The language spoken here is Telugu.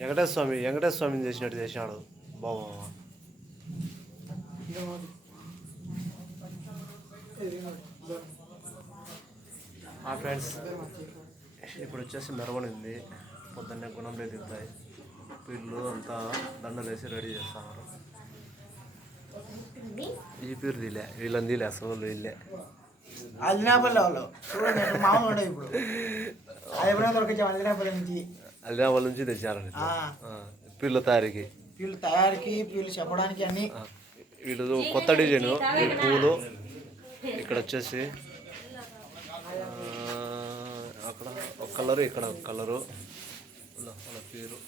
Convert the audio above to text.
వెంకటేశ్వర స్వామిని చేసినట్టు చేసినాడు బాబా. ఫ్రెండ్స్ ఇప్పుడు వచ్చేసి మెరవనింది. పొద్దున్నే గుణంలో దిగుతాయి వీళ్ళు అంతా దండలు వేసి రెడీ చేస్తున్నారు. ఈ పేరు తీలే వీళ్ళని తీలే అసలు వీళ్ళే అల్లినాపల్లి నుంచి తెచ్చారండి పీళ్ళ తయారీకి పీళ్ళు చెప్పడానికి అన్ని. వీళ్ళు కొత్త డిజైన్ పూలు. ఇక్కడ వచ్చేసి అక్కడ ఒక కలరు ఇక్కడ ఒక కలరు వాళ్ళ పేరు